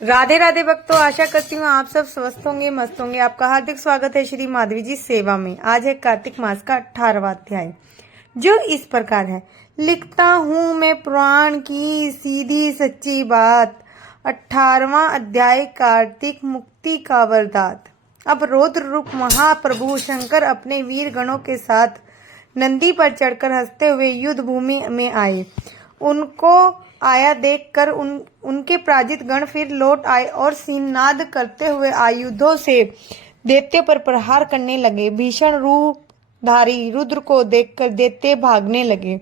राधे राधे भक्तों, आशा करती हूँ आप सब स्वस्थ होंगे, मस्त होंगे। आपका हार्दिक स्वागत है श्री माधवी जी सेवा में। आज है कार्तिक मास का 18वां अध्याय, जो इस प्रकार है। लिखता हूँ मैं पुराण की सीधी सच्ची बात, 18वां अध्याय कार्तिक मुक्ति का वरदात। अब रौद्र रूप महाप्रभु शंकर अपने वीर गणों के साथ नंदी पर चढ़कर हंसते हुए युद्ध भूमि में आए। उनको आया देखकर उनके पराजित गण फिर लौट आए और सिंहनाद करते हुए आयुधों से दैत्य पर प्रहार करने लगे। भीषण रूपधारी रुद्र को देखकर दैत्य भागने लगे।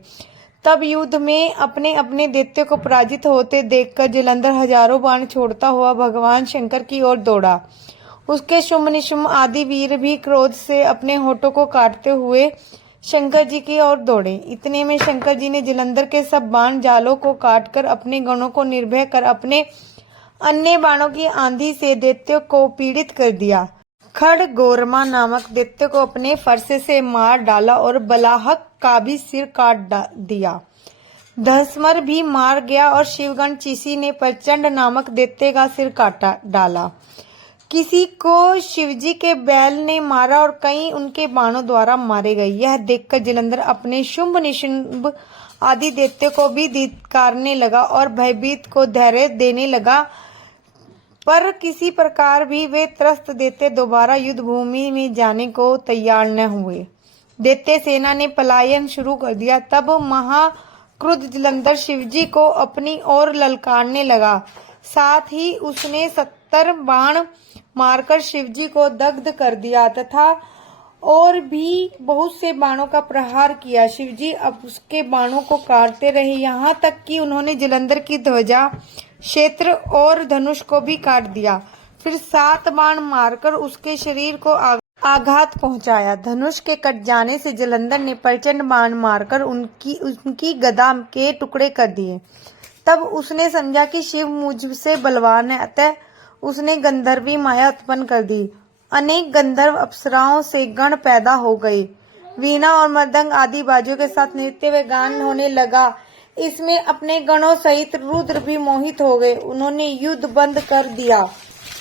तब युद्ध में अपने अपने दैत्य को पराजित होते देखकर जलंधर हजारों बाण छोड़ता हुआ भगवान शंकर की ओर दौड़ा। उसके शुंभ निशुंभ आदि वीर भी क्रोध से अपने होठों को काटते हुए शंकर जी की ओर दौड़े। इतने में शंकर जी ने जलंधर के सब बाण जालों को काटकर अपने गणों को निर्भय कर अपने अन्य बाणों की आंधी से दैत्य को पीड़ित कर दिया। खड़गोरमा नामक दैत्य को अपने फरसे से मार डाला और बलाहक का भी सिर काट दिया। धसमर भी मार गया और शिवगण चिसी ने प्रचंड नामक दैत्य का सिर काट डाला। किसी को शिवजी के बैल ने मारा और कई उनके बाणों द्वारा मारे गए। यह देखकर जलंधर अपने शुंभ निशुंभ आदि दैत्य को भी धिक्कारने लगा और भयभीत को धैर्य देने लगा, पर किसी प्रकार भी वे त्रस्त दैत्य दोबारा युद्ध भूमि में जाने को तैयार न हुए। दैत्य सेना ने पलायन शुरू कर दिया। तब महाक्रुद्ध जलंधर शिवजी को अपनी ओर ललकारने लगा। साथ ही उसने 70 बाण मारकर शिवजी को दग्ध कर दिया तथा और भी बहुत से बाणों का प्रहार किया। शिवजी अब उसके बाणों को काटते रहे, यहाँ तक कि उन्होंने जलंधर की ध्वजा, क्षेत्र और धनुष को भी काट दिया। फिर 7 बाण मारकर उसके शरीर को आघात पहुंचाया। धनुष के कट जाने से जलंधर ने प्रचंड बाण मारकर उनकी गदा के टुकड़े कर दिए। तब उसने समझा कि शिव मुझसे बलवान है, अतः उसने गंधर्वी माया उत्पन्न कर दी। अनेक गंधर्व अप्सराओं से गण पैदा हो गए। वीणा और मृदंग आदि बाजों के साथ नृत्य व गान होने लगा। इसमें अपने गणों सहित रुद्र भी मोहित हो गए। उन्होंने युद्ध बंद कर दिया।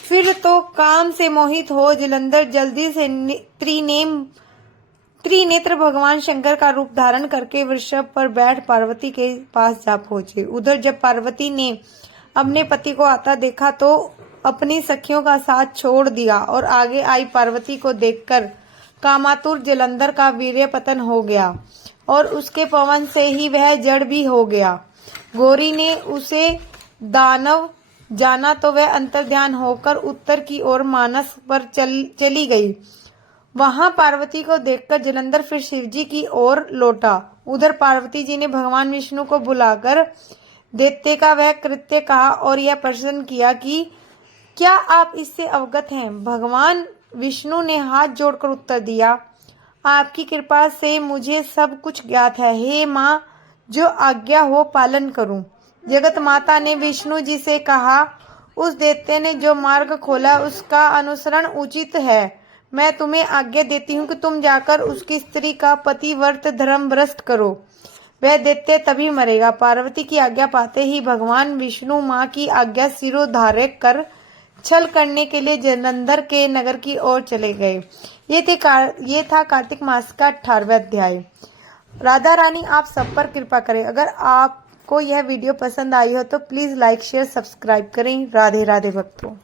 फिर तो काम से मोहित हो जलंधर जल्दी से त्रिनेत्र भगवान शंकर का रूप धारण करके वृषभ पर बैठ पार्वती के पास जा पहुंचे। उधर जब पार्वती ने अपने पति को आता देखा तो अपनी सखियों का साथ छोड़ दिया और आगे आई पार्वती को देखकर कामातुर जलंधर का वीर्य पतन हो गया और उसके पवन से ही वह जड़ भी हो गया। गौरी ने उसे दानव जाना तो वह अंतर्ध्यान होकर उत्तर की ओर मानस पर चली गई। वहां पार्वती को देखकर जलंधर फिर शिवजी की ओर लौटा। उधर पार्वती जी ने भगवान विष्णु को बुलाकर दैत्य का वह कृत्य कहा और यह प्रश्न किया कि क्या आप इससे अवगत हैं? भगवान विष्णु ने हाथ जोड़कर उत्तर दिया, आपकी कृपा से मुझे सब कुछ ज्ञात है। हे माँ, जो आज्ञा हो पालन करूं। जगत माता ने विष्णु जी से कहा, उस दैत्य ने जो मार्ग खोला उसका अनुसरण उचित है। मैं तुम्हें आज्ञा देती हूँ कि तुम जाकर उसकी स्त्री का पतिव्रत धर्म भ्रष्ट करो। वह दैत्य तभी मरेगा। पार्वती की आज्ञा पाते ही भगवान विष्णु माँ की आज्ञा सिरोधार्य कर छल करने के लिए जलंधर के नगर की ओर चले गए। ये था कार्तिक मास का 18वां अध्याय। राधा रानी आप सब पर कृपा करें। अगर आपको यह वीडियो पसंद आई हो तो प्लीज लाइक, शेयर, सब्सक्राइब करें। राधे राधे भक्तों।